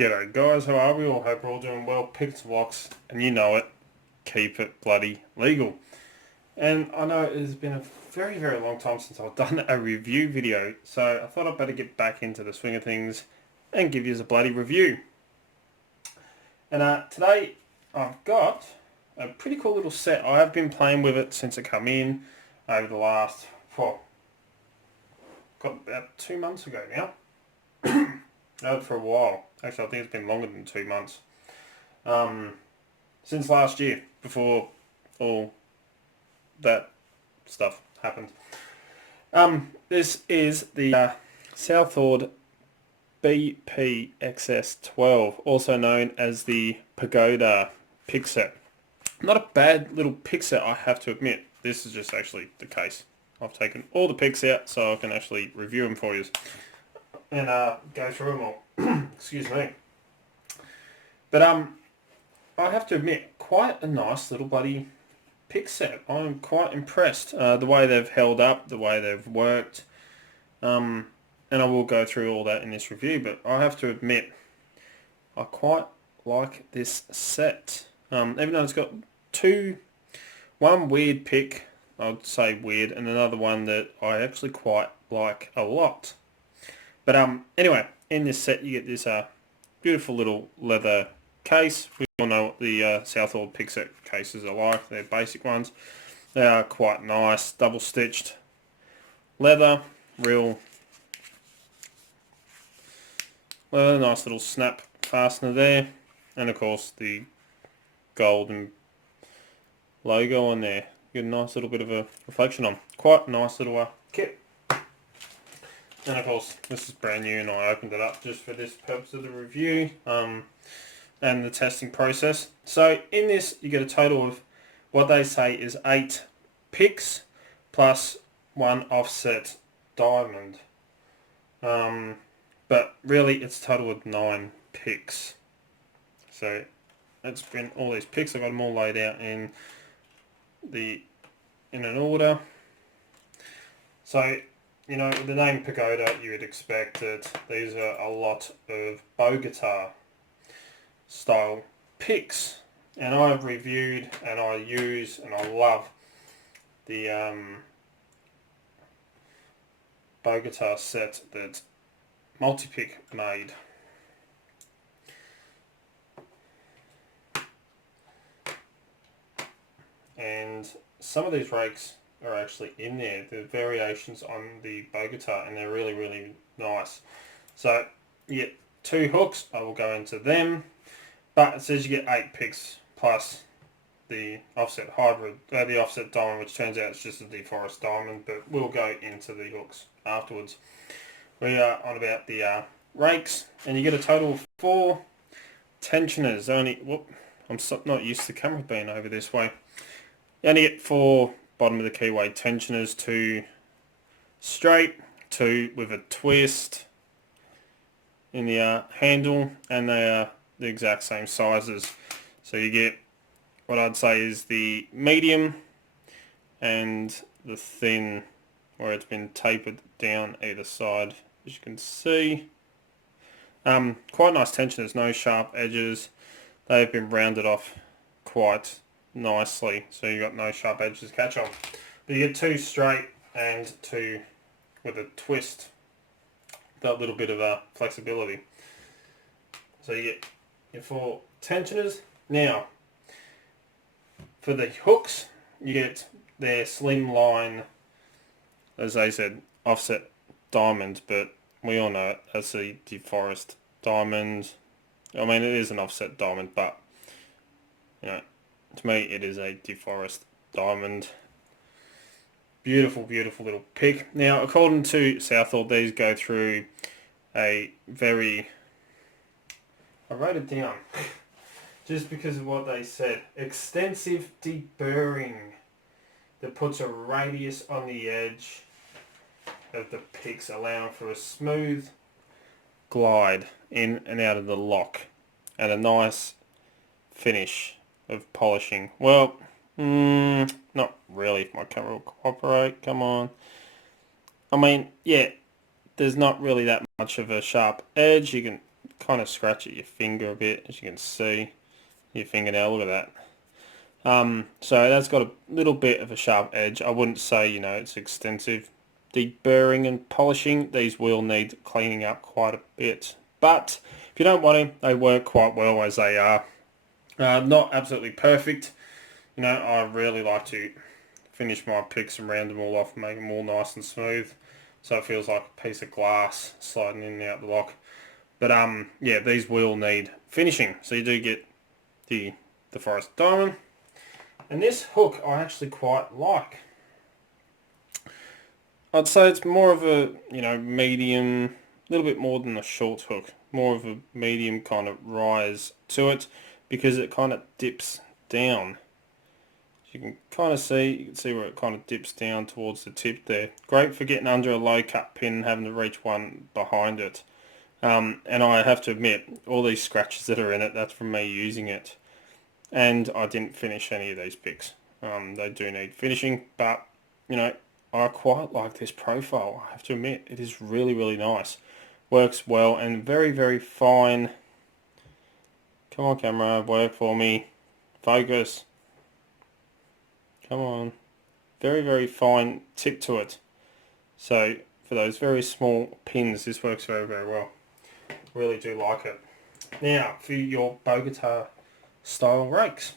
G'day guys, how are we all? Hope we're all doing well. Picks blocks, and you know it, keep it bloody legal. And I know it has been a very, very long time since I've done a review video, so I thought I'd better get back into the swing of things and give you a bloody review. And today I've got a pretty cool little set. I have been playing with it since it came in over the last, got about 2 months ago now. For a while. Actually, I think it's been longer than 2 months. Since last year, before all that stuff happened. This is the Southord BPXS-12, also known as the Pagoda pick set. Not a bad little pick set, I have to admit. This is just actually the case. I've taken all the picks out so I can actually review them for you and go through them all. Excuse me. But I have to admit, quite a nice little bloody pick set. I'm quite impressed. The way they've held up, the way they've worked. And I will go through all that in this review, but I have to admit, I quite like this set. Even though it's got one weird pick, I'd say weird, and another one that I actually quite like a lot. But anyway, in this set you get this beautiful little leather case. We all know what the Southord pick set cases are like. They're basic ones. They are quite nice, double stitched leather, real leather, nice little snap fastener there, and of course the golden logo on there. Get a nice little bit of a reflection on. Quite a nice little kit. And of course, this is brand new and I opened it up just for this purpose of the review and the testing process. So in this, you get a total of what they say is 8 picks plus 1 offset diamond. But really, it's a total of 9 picks. So that's been all these picks. I've got them all laid out in an order. So, you know, with the name Pagoda, you would expect that these are a lot of bogata style picks. And I've reviewed and I use and I love the bogata set that Multi-Pick made. And some of these rakes are actually in there. The variations on the bogata, and they're really, really nice. So you get 2 hooks. I will go into them. But it says you get 8 picks plus the offset hybrid, the offset diamond, which turns out it's just a deforest diamond, but we'll go into the hooks afterwards. We are on about the rakes, and you get a total of 4 tensioners. I'm not used to the camera being over this way. You only get 4 bottom of the keyway tensioners, 2 straight, 2 with a twist in the handle, and they are the exact same sizes. So you get what I'd say is the medium and the thin, where it's been tapered down either side, as you can see. Quite nice tensioners, no sharp edges. They've been rounded off quite nicely, so you've got no sharp edges to catch on. But you get 2 straight and 2 with a twist, that little bit of flexibility. So you get your 4 tensioners. Now, for the hooks, you get their slimline, as they said, offset diamond, but we all know it as the deforest diamond. I mean, it is an offset diamond, but you know, to me, it is a deforest diamond. Beautiful, beautiful little pick. Now, according to Southord, these go through a very... I wrote it down just because of what they said. Extensive deburring that puts a radius on the edge of the picks, allowing for a smooth glide in and out of the lock and a nice finish of polishing. Well, not really, if my camera will cooperate. Come on. I mean, yeah, there's not really that much of a sharp edge. You can kind of scratch at your finger a bit, as you can see, your fingernail, look at that. So that's got a little bit of a sharp edge. I wouldn't say, you know, it's extensive deburring and polishing. These will need cleaning up quite a bit. But if you don't want to, they work quite well as they are. Not absolutely perfect. You know, I really like to finish my picks and round them all off and make them all nice and smooth. So it feels like a piece of glass sliding in and out the lock. But yeah, these will need finishing. So you do get the Forest Diamond. And this hook I actually quite like. I'd say it's more of a, you know, medium, a little bit more than a short hook. More of a medium kind of rise to it because it kind of dips down. You can kind of see, you can see where it kind of dips down towards the tip there. Great for getting under a low cut pin and having to reach one behind it. And I have to admit, all these scratches that are in it, that's from me using it. And I didn't finish any of these picks. They do need finishing, but, you know, I quite like this profile, I have to admit. It is really, really nice. Works well and very, very fine. Come on, camera, work for me. Focus. Come on. Very, very fine tip to it. So, for those very small pins, this works very, very well. Really do like it. Now, for your bogata style rakes.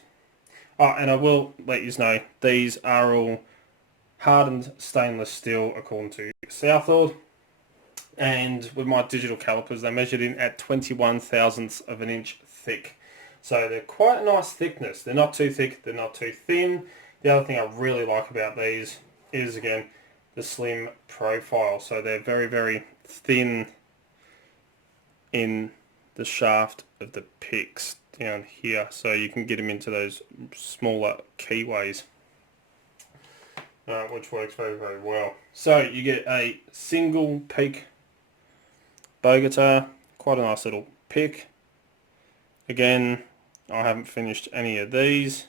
Oh, and I will let you know, these are all hardened stainless steel according to Southord. And with my digital calipers, they measured in at 21 thousandths of an inch thick. So they're quite a nice thickness. They're not too thick, they're not too thin. The other thing I really like about these is, again, the slim profile. So they're very, very thin in the shaft of the picks down here. So you can get them into those smaller keyways, which works very, very well. So you get a single peak bogata, quite a nice little pick. Again, I haven't finished any of these,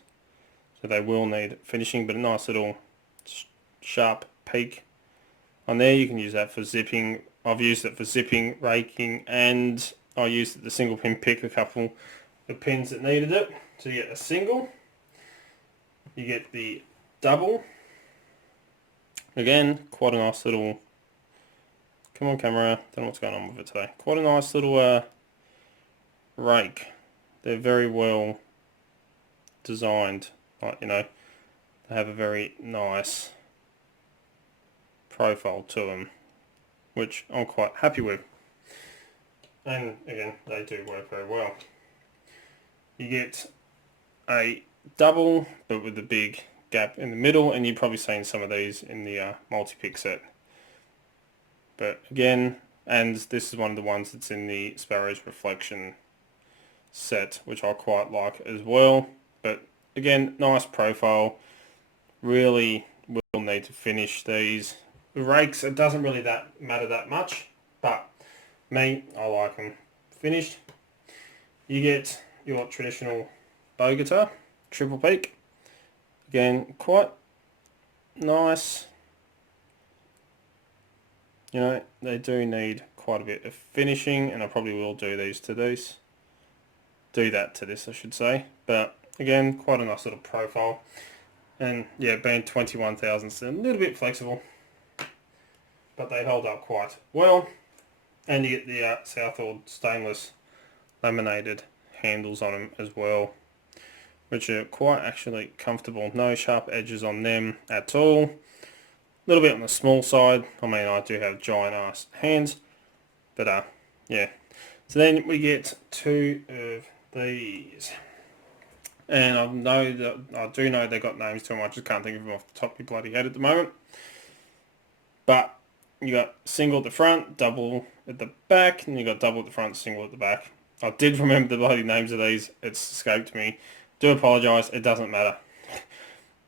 so they will need finishing, but a nice little sharp peak on there. You can use that for zipping. I've used it for zipping, raking, and I used the single pin pick, a couple of pins that needed it. So you get a single, you get the double. Again, quite a nice little, come on camera, don't know what's going on with it today. Quite a nice little rake. They're very well designed, like, you know, they have a very nice profile to them, which I'm quite happy with. And again, they do work very well. You get a double, but with a big gap in the middle, and you've probably seen some of these in the multi-pick set. But again, and this is one of the ones that's in the Sparrow's Reflection set, which I quite like as well. But again, nice profile. Really will need to finish these. The rakes, it doesn't really matter that much, but me, I like them finished. You get your traditional bogata, triple peak. Again, quite nice. You know, they do need quite a bit of finishing, and I probably will do these to these. Do that to this, I should say. But again, quite a nice little profile. And yeah, being 21 thousandths, a little bit flexible, but they hold up quite well. And you get the Southord stainless laminated handles on them as well, which are quite actually comfortable. No sharp edges on them at all. A little bit on the small side. I mean, I do have giant ass hands, but yeah. So then we get two of these, and I do know they got names to them. I just can't think of them off the top of my bloody head at the moment. But you got single at the front, double at the back, and you got double at the front, single at the back. I did remember the bloody names of these. It's escaped me. Do apologise. It doesn't matter.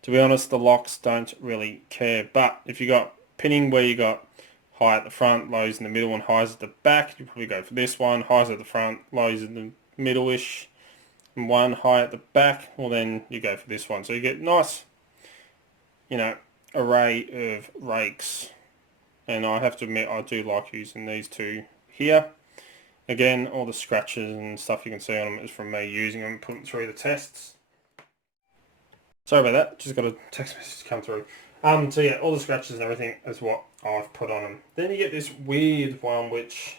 To be honest, the locks don't really care. But if you got pinning where you got high at the front, lows in the middle, and highs at the back, you probably go for this one. Highs at the front, lows in the middle-ish, and one high at the back. Well, then you go for this one. So you get nice, you know, array of rakes. And I have to admit, I do like using these two here. Again, all the scratches and stuff you can see on them is from me using them and putting through the tests. Sorry about that, just got a text message come through. So yeah, all the scratches and everything is what I've put on them. Then you get this weird one, which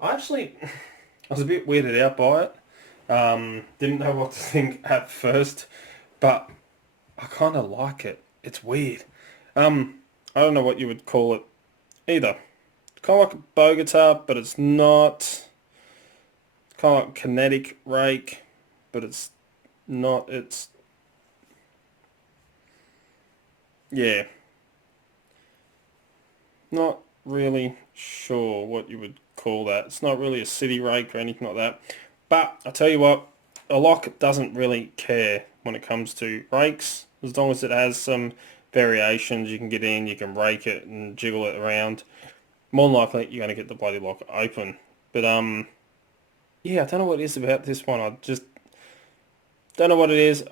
I was a bit weirded out by it. Didn't know what to think at first, but I kind of like it. It's weird. I don't know what you would call it either. It's kind of like a bogata, but it's not. It's kind of like kinetic rake, but it's not. It's, yeah, not really sure what you would call that. It's not really a city rake or anything like that. But I tell you what, a lock doesn't really care when it comes to rakes. As long as it has some variations, you can get in, you can rake it and jiggle it around. More than likely, you're going to get the bloody lock open. But yeah, I don't know what it is about this one. I just don't know what it is.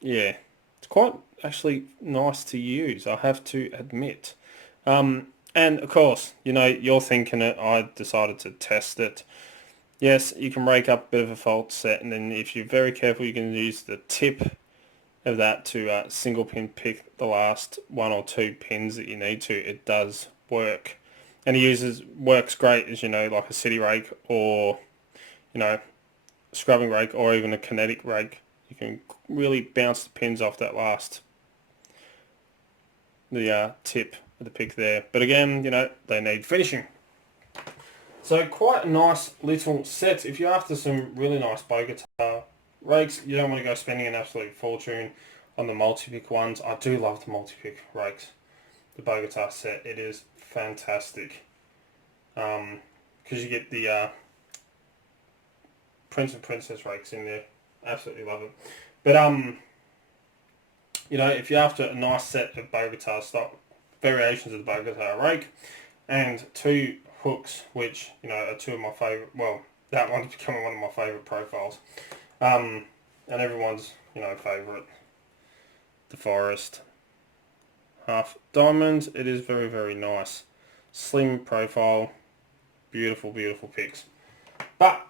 Yeah, it's quite actually nice to use, I have to admit. And of course, you know, you're thinking it. I decided to test it. Yes, you can rake up a bit of a fault set, and then if you're very careful, you can use the tip of that to single pin pick the last one or two pins that you need to. It does work, and it works great as, you know, like a city rake or, you know, scrubbing rake or even a kinetic rake. You can really bounce the pins off that last tip of the pick there. But again, you know, they need finishing. So quite a nice little set. If you're after some really nice bogata rakes, you don't want to go spending an absolute fortune on the multi-pick ones. I do love the multi-pick rakes. The bogata set, it is fantastic. Because you get the Prince and Princess rakes in there. Absolutely love it. But you know, if you're after a nice set of bogata stock variations of the bogata rake and two hooks, which, you know, are two of my favourite, well, that one's becoming one of my favourite profiles, and everyone's, you know, favourite, the Forest half diamond. It is very, very nice, slim profile, beautiful, beautiful picks. But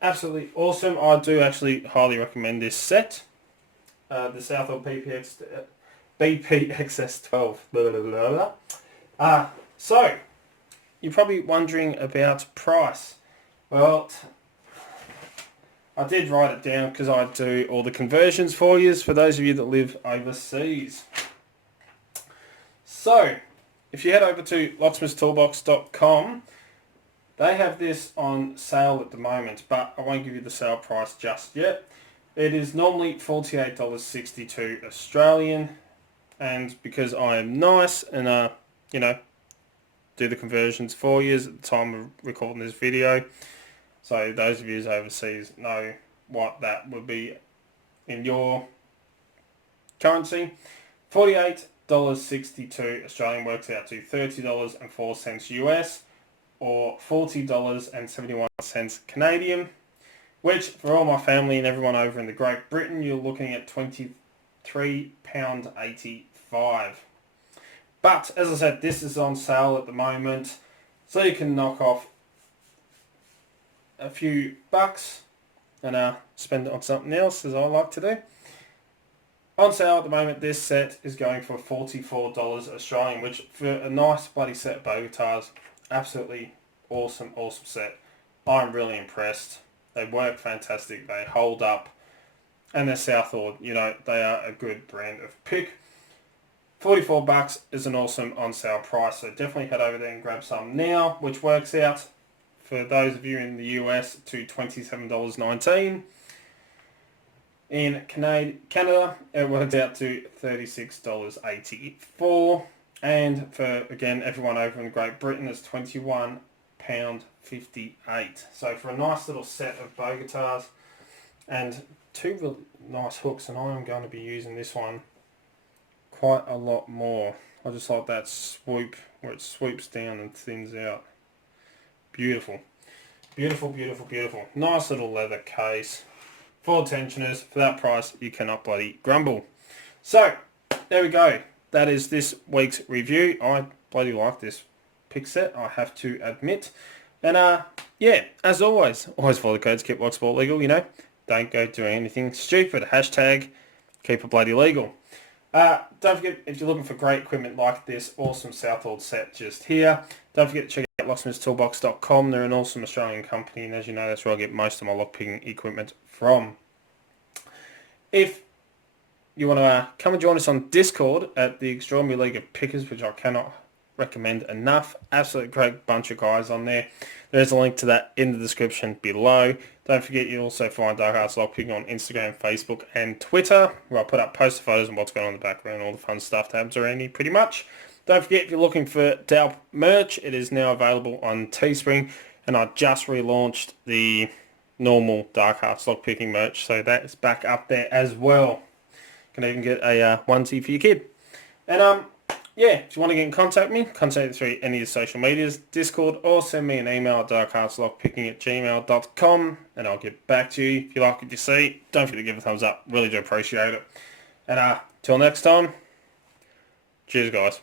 absolutely awesome. I do actually highly recommend this set, the Southord BPXS-12. So you're probably wondering about price. Well, I did write it down because I do all the conversions for you, for those of you that live overseas. So, if you head over to locksmithstoolbox.com, they have this on sale at the moment, but I won't give you the sale price just yet. It is normally $48.62 Australian, and because I am nice and you know, do the conversions for you at the time of recording this video, so those of you overseas know what that would be in your currency. $48.62 Australian works out to $30.04 US, or $40.71 Canadian, which for all my family and everyone over in the Great Britain, you're looking at £23.85. But as I said, this is on sale at the moment, so you can knock off a few bucks and spend it on something else, as I like to do. On sale at the moment, this set is going for $44 Australian, which for a nice bloody set of bogatas, absolutely awesome, awesome set. I'm really impressed. They work fantastic, they hold up, and they're Southord, you know, they are a good brand of pick. $44 is an awesome on sale price, so definitely head over there and grab some now, which works out for those of you in the US to $27.19. In Canada, it works out to $36.84. And for, again, everyone over in Great Britain, it's £21.58. So for a nice little set of bogatas and two really nice hooks, and I am going to be using this one quite a lot more. I just like that swoop, where it swoops down and thins out. Beautiful. Beautiful, beautiful, beautiful. Nice little leather case. For tensioners, for that price, you cannot bloody grumble. So, there we go. That is this week's review. I bloody like this pick set, I have to admit. And yeah, as always follow the codes, keep lock sport legal, you know. Don't go doing anything stupid. Hashtag keep it bloody legal. Don't forget, if you're looking for great equipment like this awesome Southord set just here, don't forget to check out locksmithstoolbox.com. They're an awesome Australian company, and as you know, that's where I get most of my lockpicking equipment from. If you want to come and join us on Discord at the Extraordinary League of Pickers, which I cannot recommend enough. Absolutely great bunch of guys on there. There's a link to that in the description below. Don't forget you also find Dark Arts Lockpicking on Instagram, Facebook and Twitter, where I put up poster photos and what's going on in the background, all the fun stuff that happens around here pretty much. Don't forget if you're looking for DALP merch, it is now available on Teespring, and I just relaunched the normal Dark Arts Lockpicking merch, so that is back up there as well. Can even get a onesie for your kid. And yeah, if you want to get in contact with me, contact me through any of the social medias, Discord, or send me an email at darkheartslockpicking@gmail.com, and I'll get back to you. If you like what you see, don't forget to give a thumbs up. Really do appreciate it. And till next time, cheers guys.